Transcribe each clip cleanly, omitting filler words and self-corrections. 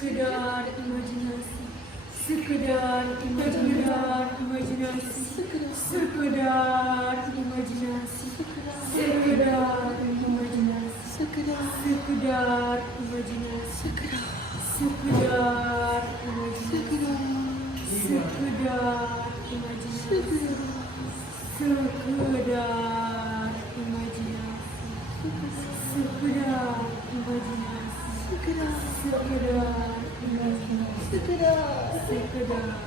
sekedar imajinasi, sekedar imajinasi, sekedar imajinasi, sekedar imajinasi, sekedar imajinasi, sekedar imajinasi, sekedar imajinasi, sekedar imajinasi, sekedar imajinasi, sekedar imajinasi, sekedar imajinasi.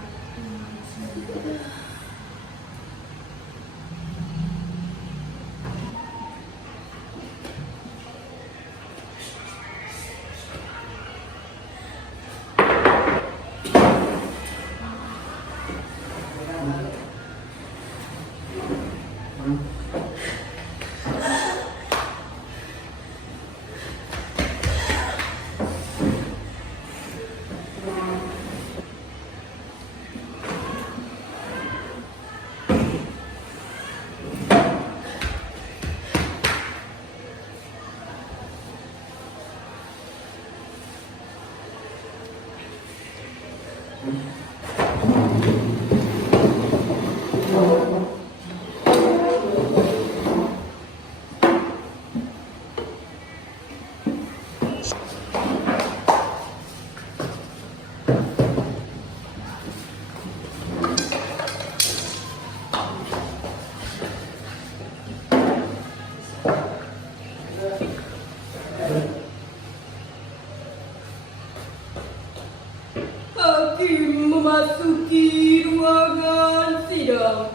Hakim memasuki ruangan sidang.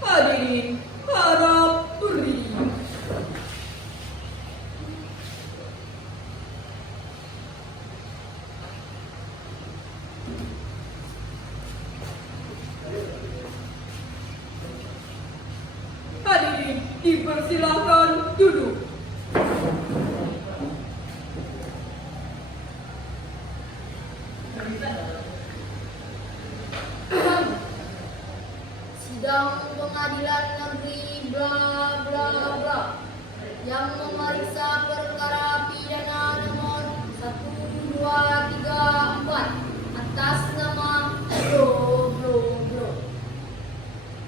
Hadirin harap berdiri. Hadirin dipersilakan duduk. Sidang Pengadilan Negeri bla bla bla yang memeriksa perkara pidana nomor 1234 atas nama bro bro bro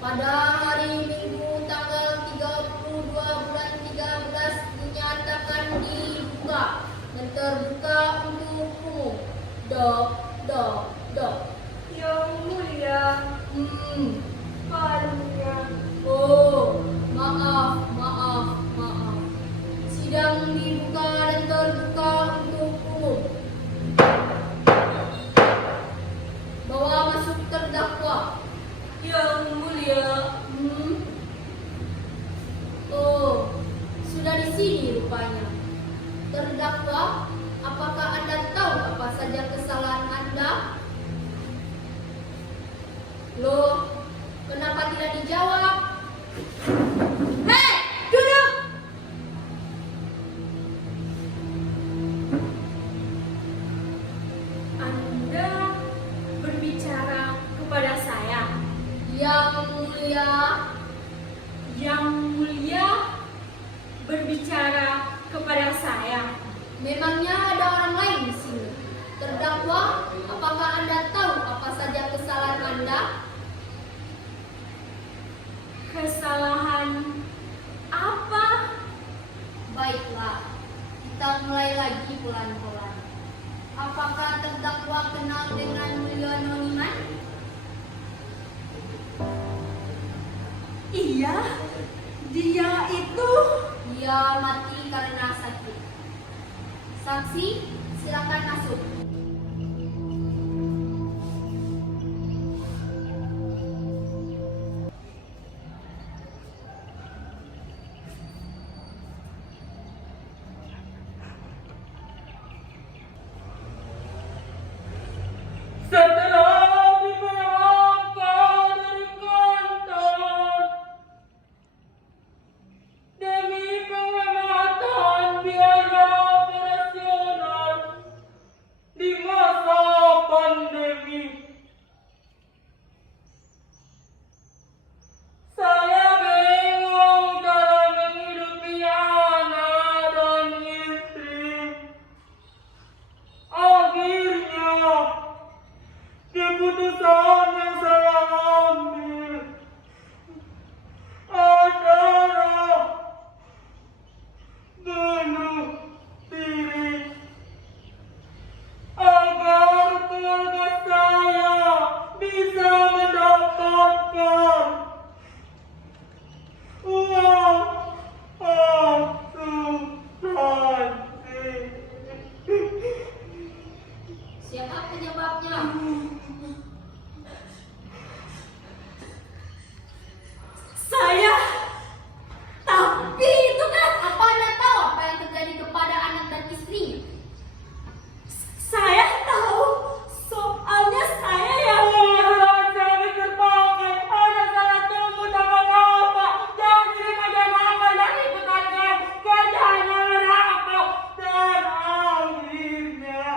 pada hari Minggu tanggal 32 bulan 13 dinyatakan dibuka dan terbuka untuk umum. Dok. Yang mulia, karunia. Oh, maaf. Sidang dibuka dan terbuka untuk umum. Bawa masuk terdakwa. Yang mulia, Oh, sudah di sini rupanya. Terdakwa, apakah Anda tahu apa saja kesalahan Anda? Loh, kenapa tidak dijawab? Hei, duduk! Anda berbicara kepada saya. Yang mulia, Yang mulia berbicara kepada saya. memangnya ada orang lain di sini. Terdakwa, apakah Anda tahu apa saja kesalahan Anda? Kesalahan apa? Baiklah, kita mulai lagi pelan-pelan. Apakah terdakwa kenal dengan Mulyo Noniman? Iya, dia itu. Dia mati karena sakit. Saksi, silakan masuk. Setelah diberangkat dari kantor demi penghematan biaya operasional, keputusan yang saya ambil adalah bunuh diri agar keluarga saya bisa mendapatkan uang asuransi. Siapa penyebabnya? Saya. Tapi itu kan Apa Anda tahu apa yang terjadi kepada anak dan istrinya? saya tahu. Soalnya saya yang Jangan terpakai, anak saya tunggu sama bapak. Jangan cerita dengan bapak dan ikutankan kerjaan merampok. Dan akhirnya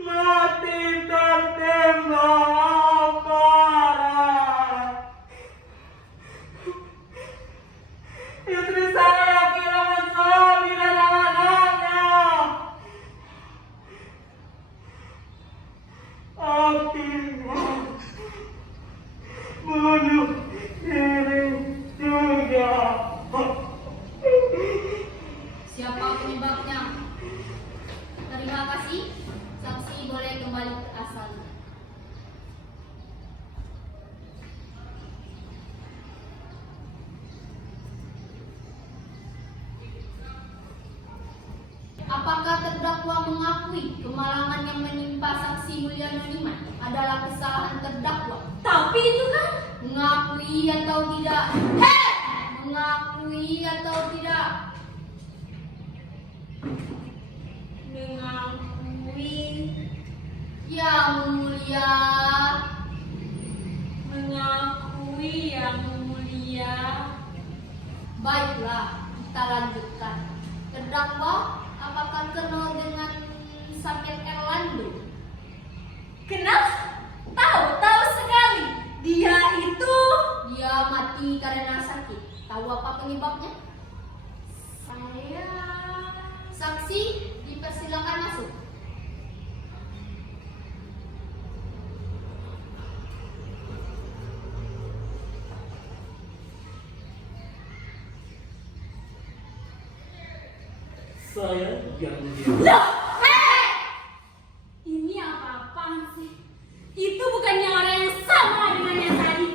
mati tertembak aparat. Istri saya kehilangan suami dan anak-anaknya akhirnya bunuh diri juga. Siapa penyebabnya? Terima kasih. Saksi boleh kembali ke asalnya. Apakah terdakwa mengakui kemalangan yang menimpa saksi Mulyana Niman adalah kesalahan terdakwa? tapi itu kan Mengakui atau tidak? Mengakui atau tidak? mengakui. Yang mulia. Mengakui yang mulia. Baiklah, kita lanjutkan. Terdakwa, apakah kenal dengan Samir Erlando? Kenal? Tahu sekali. Dia itu Dia mati karena sakit. Tahu apa penyebabnya? saya. Saksi, dipersilakan masuk. Saya yang Loh, ini apa-apaan sih? Itu bukannya orang yang sama dengan yang tadi.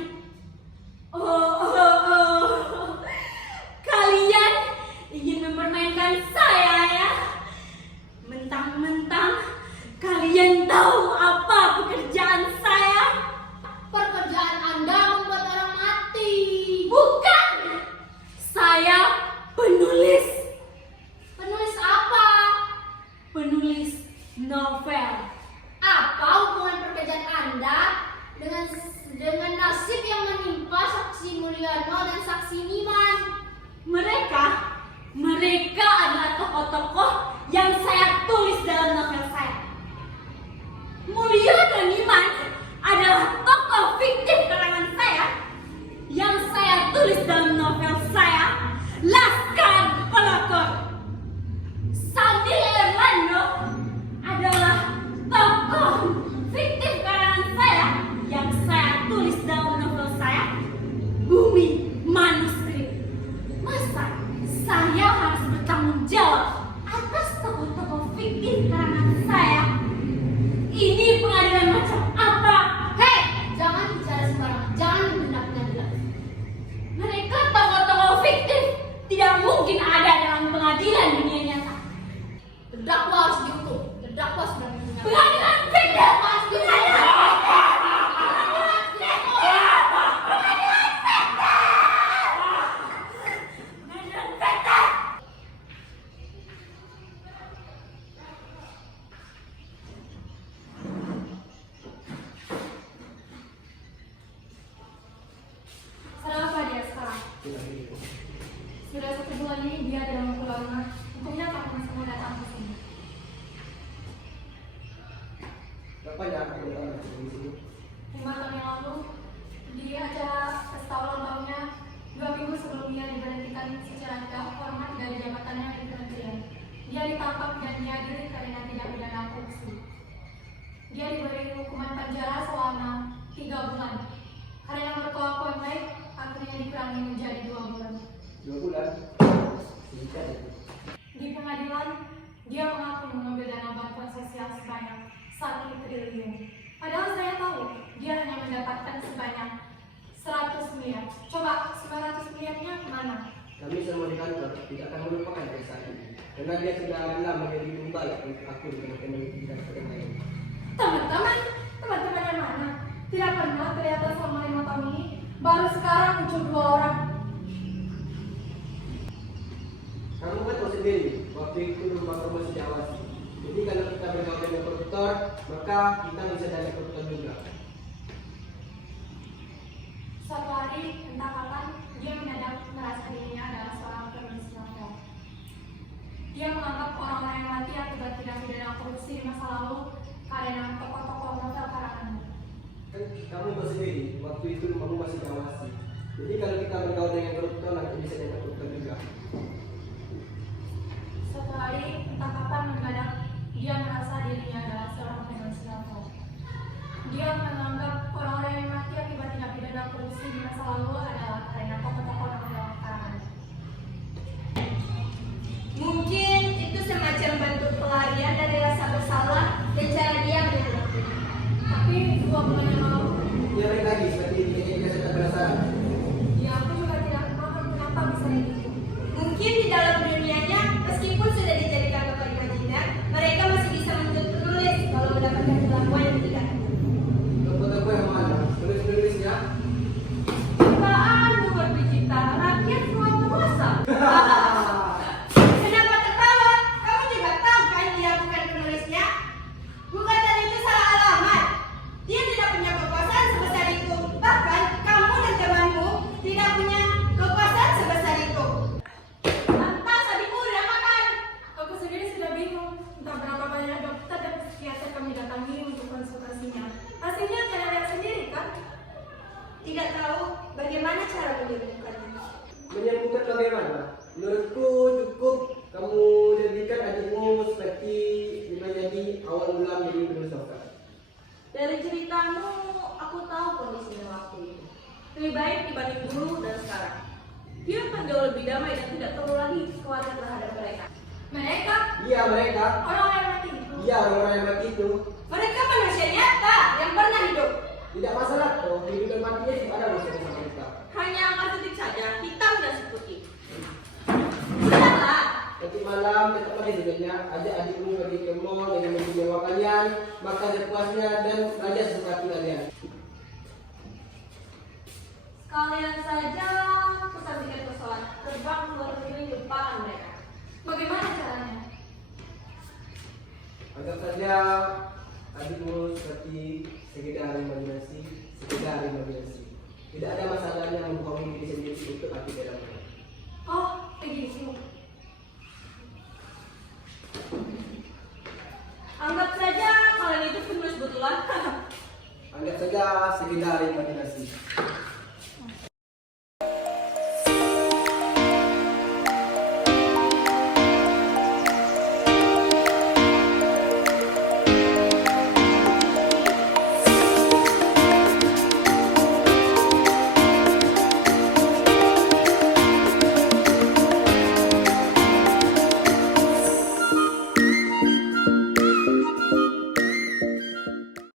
Oh. Kalian ingin mempermainkan saya ya? Mentang-mentang kalian tahu apa pekerjaan saya? Pekerjaan Anda membuat orang mati. Bukan! Saya penulis. Penulis apa? Penulis novel. Apa hubungan pekerjaan Anda dengan nasib yang menimpa saksi Mulyana dan saksi Niman? Mereka adalah tokoh-tokoh yang saya tulis dalam novel saya. Mulia dan Niman adalah tokoh fiktif karangan saya yang saya tulis dalam novel saya, Laskar Pelakor. Samir Erlando adalah tokoh fiktif karangan saya yang saya tulis dalam novel saya, Bumi Manuskrip. Masa saya harus bertanggung jawab atas tokoh-tokoh fiktif karangan saya? Ini pengadilan macam apa? Hei, jangan bicara sembarangan. Jangan menghina-hina. Mereka tokoh-tokoh fiktif tidak mungkin ada dalam pengadilan dunia nyata. Terdakwa harus dihukum. Terdakwa sudah mendengar. Pengadilan fiktif! Pengadilan Sedang apa dia sekarang? Sudah 1 bulan ini dia tidak mau keluar rumah. Hukumnya kapan semua datang ke sini? Berapa ya aku datang ke sini? 5 tahun yang lalu, di acara pesta ulang tahunnya, 2 minggu sebelum dia diberhentikan secara tidak hormat dari jabatannya di kementerian. Dia ditangkap dan dihadiri karena tidak pidana korupsi. Dia diberi hukuman penjara selama 3 bulan. Karena berkelakuan baik, akhirnya dikurangi menjadi 2 bulan. 2 bulan? Singkat itu. Di pengadilan, dia mengaku mengambil dana bantuan sosial sebanyak 1 triliun. Padahal saya tahu dia hanya mendapatkan sebanyak 100 miliar. Coba 900 miliarnya kemana? Kami semua di kantor tidak akan melupakan kisah ini. Karena dia sudah lama menjadi tumbal untuk aku dengan pendidikan yang lain. Teman-teman yang mana? Tidak pernah kelihatan selama 5 tahun ini. Baru sekarang muncul 2 orang. Kamu kan tahu sendiri, waktu itu rumah kamu masih diawasi. Jadi kalau kita bergaul dengan koruptor, maka kita bisa jadi koruptor juga. Suatu hari, entah kapan, dia mendadak merasa dirinya adalah seorang penulis novel. Dia menganggap orang-orang yang mati akibat tindak pidana korupsi di masa lalu karena tokoh-tokoh novel karangannya. Kan kamu tahu sendiri, waktu itu rumahmu masih diawasi. Jadi kalau kita bergaul dengan koruptor, nanti bisa jadi koruptor juga. Suatu hari, entah kapan mendadak, dia merasa dirinya adalah seorang penulis novel. Dia menganggap orang-orang yang mati akibat tindak pidana korupsi di masa lalu adalah karena tokoh-tokoh novel karangannya. Mungkin itu semacam bentuk pelarian dari rasa bersalah dan cara dia menghadapinya. Tapi 2 bulan yang lalu, Dia baik lagi seperti ini, kita sudah penasaran. ya aku juga tidak paham kenapa bisa begitu. Mungkin di dalam dunianya, meskipun sudah dijadikan tokoh imajiner, mereka masih bisa menuntut penulis kalau mendapatkan kelakuan yang tidak. Tokoh-tokoh yang mana? Penulis-penulisnya? Ciptaanmu berbicara, rakyat semua penguasa. Kenapa tertawa? Kamu juga tahu kan dia bukan penulisnya? Gugatan itu salah alamat. Dia tidak punya kekuasaan sebesar itu. Bahkan kamu dan temanmu tidak punya kekuasaan sebesar itu. Lantas adikku udah makan. Aku sendiri sudah bingung, entah berapa banyak dokter dan psikiater kami datangi untuk konsultasinya. Hasilnya kalian lihat sendiri kan? Tidak tahu bagaimana cara menyembuhkannya. Menyembuhkan bagaimana? Menurutku cukup kamu jadikan adikmu seperti menjadi awal mula menjadi penulis novel. Dari ceritamu, aku tahu kondisinya waktu itu. Lebih baik dibanding dulu dan sekarang. Dia akan jauh lebih damai dan tidak perlu lagi khawatir terhadap mereka. Mereka, Iya mereka. orang-orang yang mati itu. Iya orang-orang yang mati itu. Mereka manusia nyata yang pernah hidup. Tidak masalah toh, hidup dan matinya itu ada urusan sama kita. Hanya angka titik saja, hitam dan putih. Sudahlah. Nanti malam tetap lagi dengannya, ajak adikmu pergi ke mall dengan menyewa kalian, makan sepuasnya dan belajar sesuka hati kalian. Sekalian saja pesan tiket pesawat terbang ke luar negeri, lupakan mereka. Bagaimana caranya? Anggap saja adikmu seperti sekedar imajinasi. Tidak ada masalahnya membohongi diri sendiri untuk hati dalamnya. Oh, begitu. Anggap saja kalian itu penulis betulan. Anggap saja sekedar imajinasi.